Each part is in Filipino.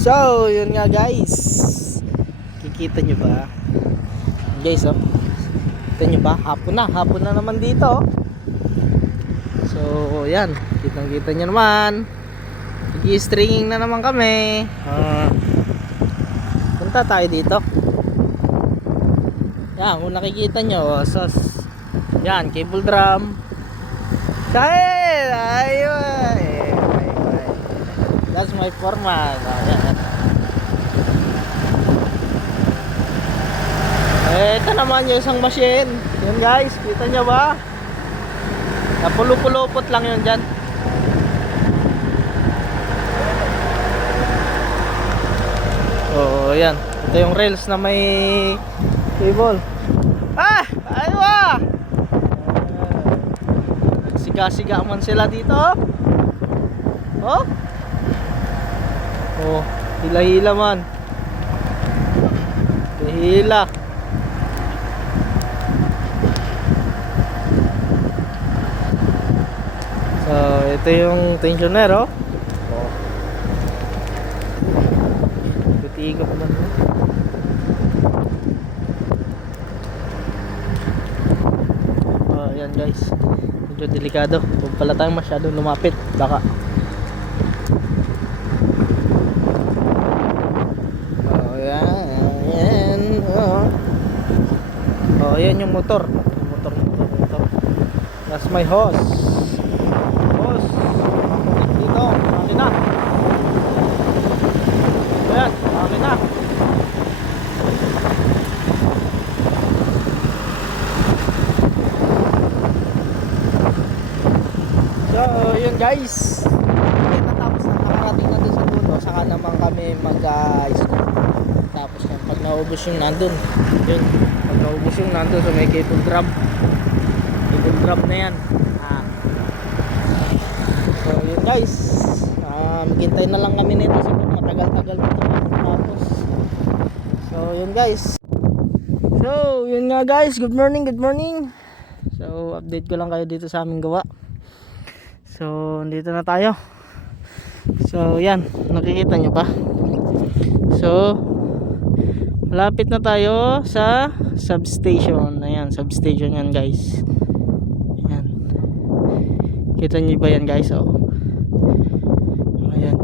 So, yun nga guys. Kikita nyo ba? Guys, oh. Kita nyo ba? Hapon na naman dito. So, yan. Kitang-kita nyo naman. Nag-i-stringing na naman kami. Punta tayo dito. Yan, kung nakikita nyo, sos. Yan, cable drum. Dahil! Ayun! That's my format. Ito naman yung isang machine. Yun guys, kita nyo ba? Napulupulupot lang yun dyan. Oh, yan. Ito yung rails na may cable. Aywa! Siga-siga man sila dito. Oh. Oh, hila-hila man. Hila. So, ito yung tensioner, oh. Titigop man. Oh, yan guys. Medyo delikado. Huwag pala tayong masyadong lumapit. Baka ayan yung motor. Motor. That's my hose. Dito, makina. Ayan, makina. So, yun guys. Natapos na, nakarating na dun sa dulo. Saka naman kami mag-school. Tapos pag naubos yung nandun, yun. Pag naubos yung nandun so may cable drum na yan. So yun guys, maghintay na lang kami nito, siguro matagal-tagal nito tapos. So yun guys. So yun nga guys, good morning. So update ko lang kayo dito sa aming gawa. So dito na tayo. So yan, nakikita nyo pa. So malapit na tayo sa substation. Ayan, substation yan guys. Ayan. Kita nyo ba yan guys? Oh. Ayan.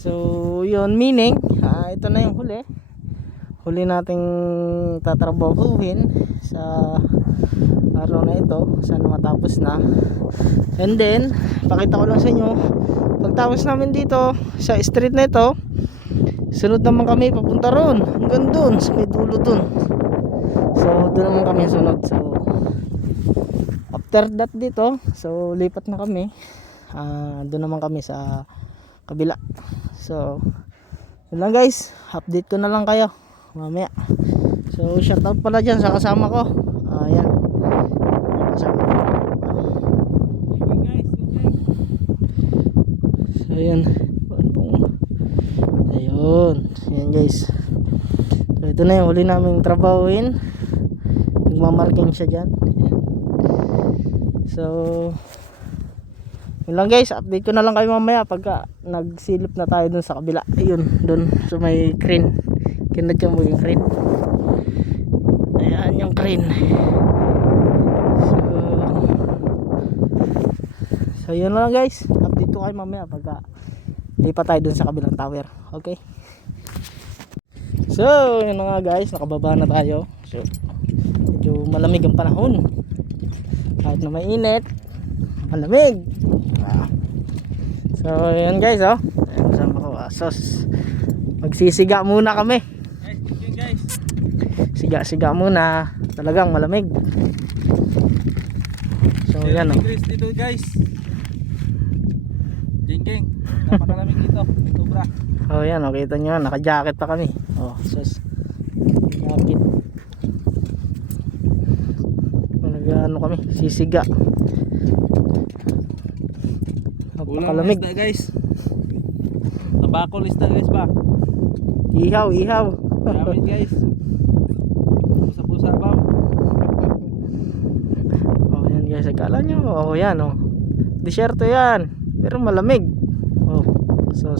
So, yun, meaning, ito na yung huli. Huli nating tatrabahuhin sa araw na ito. Sana matapos na. And then, pakita ko lang sa inyo, pagtapos namin dito sa street na ito, sunod naman kami papunta ron hanggang dun sa may dulo dun. So doon naman kami sunod. So after that dito, so lipat na kami. Doon naman kami sa kabila. So yun lang guys, update ko na lang kayo mamaya. So shout out pala dyan sa kasama ko. Ayan, kasama ko. So yun. Yan guys. So ito na yung huli naming trabahuin. Nagmamarking siya dyan. Yan. So yun lang guys, update ko na lang kayo mamaya pagka nagsilip na tayo dun sa kabila. Ayun, dun sa may crane. Kinadyan mo yung crane. Ayan yung crane. So yun lang guys, update ko kayo mamaya pagka lipat tayo dun sa kabilang tower. Okay. So yun na nga guys, nakababa na tayo. So medyo malamig ang panahon. Kahit na mainit, malamig. So yun guys, oh. Ayan, kasama ko asos. Magsisiga muna kami. Guys. Siga muna. Talagang malamig. So yan, oh. Dito guys. Jingking, napakalamig dito, sobra. Oh yan, oh, kita nyo, naka-jacket pa kami. Oh, sus. Jacket. Nag-ano kami, sisiga. Napakalamig. Isda guys. Nabakol isda guys ba? Ihaw. Maraming guys. Pusa-pusa ba? Oh yan guys, akala nyo, oh yan, oh. Disyerto yan. Pero malamig. So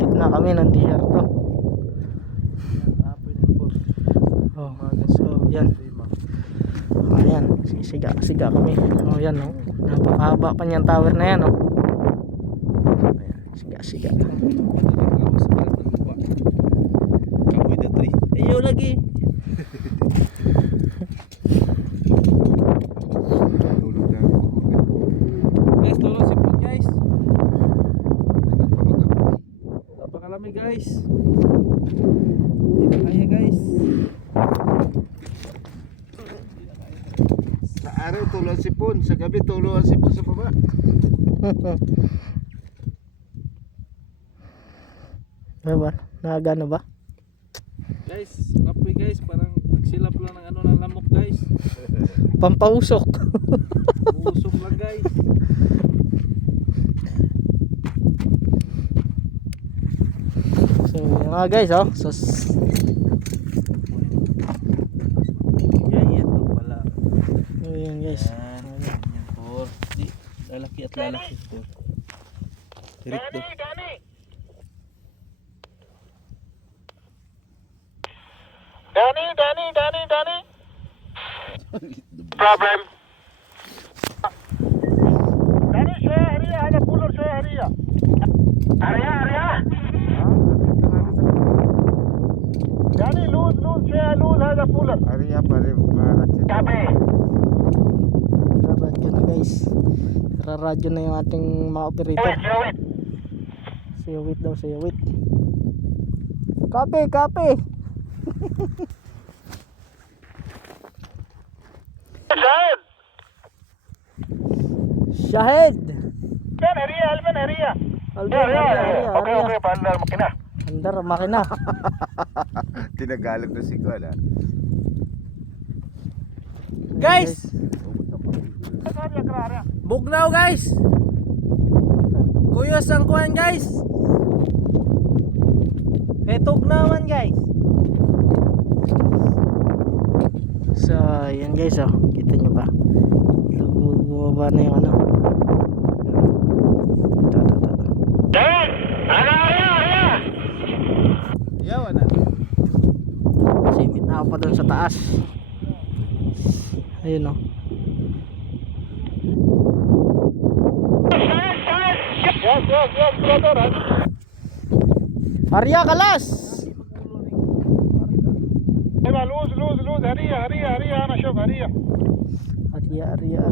gitna kami ng disyerto. Oh, so yan. Ayan, siga kami. Oh, yan oh. Napakahaba pa niyang tower na yan oh. Ayan, siga. Kapoy the tree. Ayaw lagi. Guys, tulong si Put guys. Napakalami guys. Hindi na kaya guys. Sa araw tulong ang sipon, sa gabi tulong ang sipon sa baba. Diba? Nakagano ba? Guys, kapoy guys, parang nagsilap lang ng ano ng lamok guys. Pampausok. Uusok lang guys. So mga guys oh. So Yan to pala. yun guys. Yan por. Di, lalaki at lalaki por. Direkto. Danny. Problem. Danny, شوية هرية هذا كولر شوية هرية. هرية. Danny, lose شوية lose هذا كولر. هرية pare. Copy. Raradyo na guys. Raradyo na yung ating mga operator. Wait. Siyawit daw, siyawit. Copy. Shahid. Alban هرية. Okay, paandar makina. Andar makina. Tinagalog na si Kuala. Guys, bugnaw guys. Kuyos ang kuhan guys. Tugnawan guys. So yan guys oh. Kita nyo ba? Bumaba na yung ano. Ito. Yawa na. Simit na ako pa dun sa taas. Ayun oh. Yes, brother. Arya kalas. ايوه لوز هرية انا شوف هرية. Arya.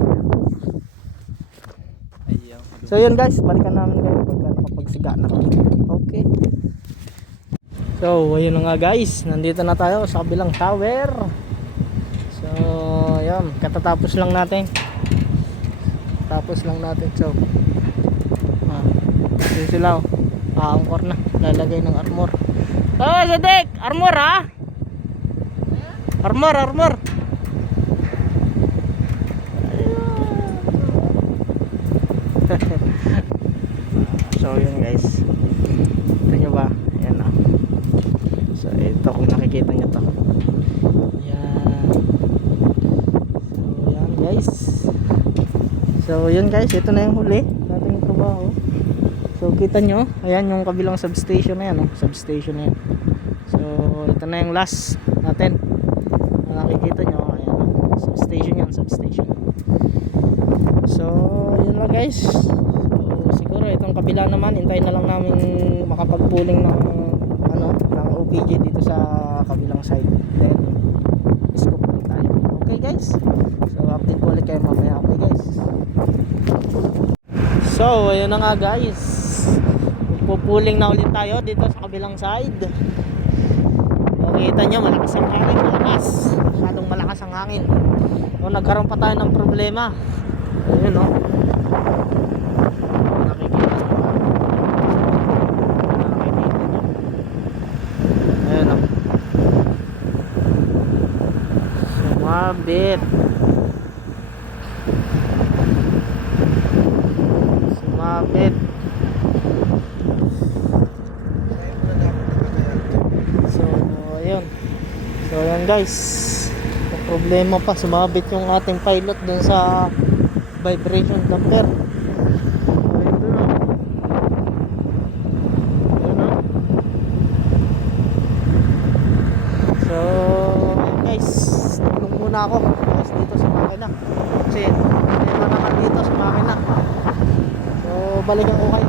So yun guys, balikan namin kayo pagka nakapagsiga na kami. Okay. So ayun na nga guys, nandito na tayo sa kabilang tower. So yun, katatapos lang natin. So yun sila oh. Angkor na, lalagay ng armor. Oh Zedek, armor ha? Armor. So yun guys, ito nyo ba? Ayan o. So ito kung nakikita nyo to. So yun guys, ito na yung huli nating trabaho. So kita nyo, ayan yung kabilang substation na yan oh. Substation na yan. So ito na yung last natin. Nakikita nyo, ayan oh. Substation. So yun lang guys. Siguro itong kabila naman, hintayin na lang namin makapag-pooling ng ng OPG dito sa kabilang side. Then scoop ulit tayo. Okay guys. So update ko ulit kayo mamaya. Okay guys. So ayun na nga guys. Magpo-pooling na ulit tayo dito sa kabilang side. Nakita nyo, malakas ang hangin, masyadong malakas ang hangin. So nagkaroon pa tayo ng problema. Ayun oh. Sumabit. So ayun guys, may problema pa, sumabit yung ating pilot dun sa vibration damper. So ito na. babalikan ko kayo.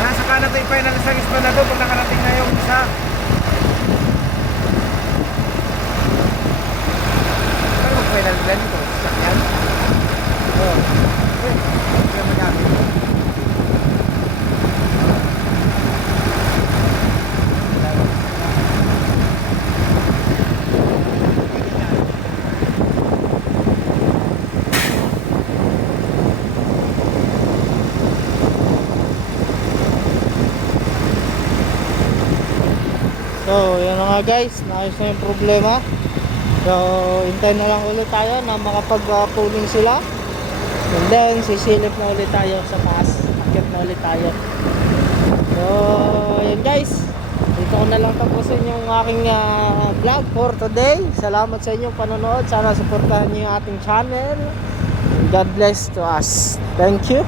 Nasa kanan tayo pa ng isang esplanado pag nakarating na yung isa. Pero mag-final plan ito. Sakyan? Oo. Kaya magamit. So, yan na nga guys, naayos na yung problema. So, hintayin na lang ulit tayo na makapag-pulling sila. And then, sisilip na ulit tayo sa taas. Akit na ulit tayo. So, yun guys. Dito ko na lang tapusin yung aking vlog for today. Salamat sa inyong panonood. Sana supportahan niyo yung ating channel. God bless to us. Thank you.